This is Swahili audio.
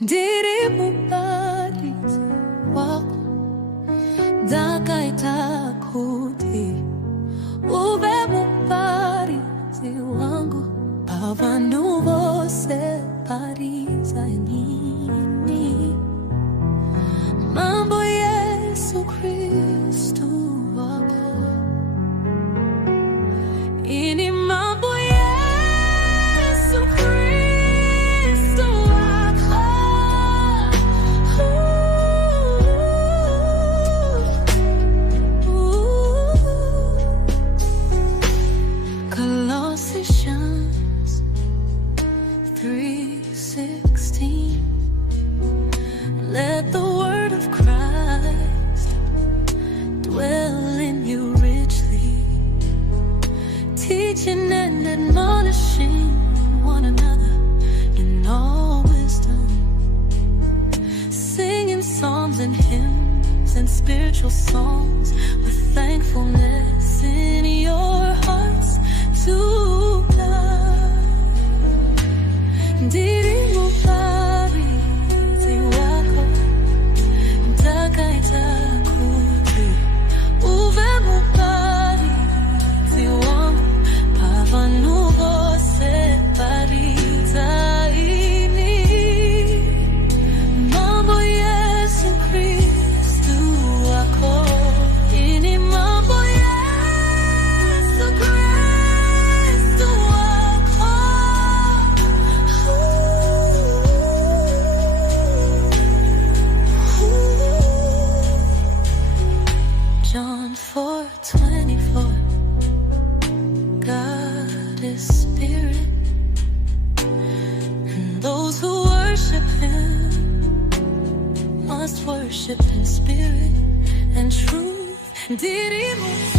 Ndiri Muparidzi Wakho, ndakaita kuti uve muparidzi wangu pavanhu vose paridza inini. Mambo Yesu Kristu wako, ini mambo Yesu Kristu wako. Colossians 3:16. Let the word of Christ dwell in you richly, teaching and admonishing one another in all wisdom, singing psalms and hymns and spiritual songs with thankfulness in your hearts to God. Ndiri Muparidzi Wakho, ndakaita kuti uve muparidzi wangu pavanhu vose paridza ini. Mambo Yesu Kristu wako, ini mambo Yesu Kristu wako. John 4:24. God is spirit, and those who worship him must worship in spirit and truth. Ndiri Muparidzi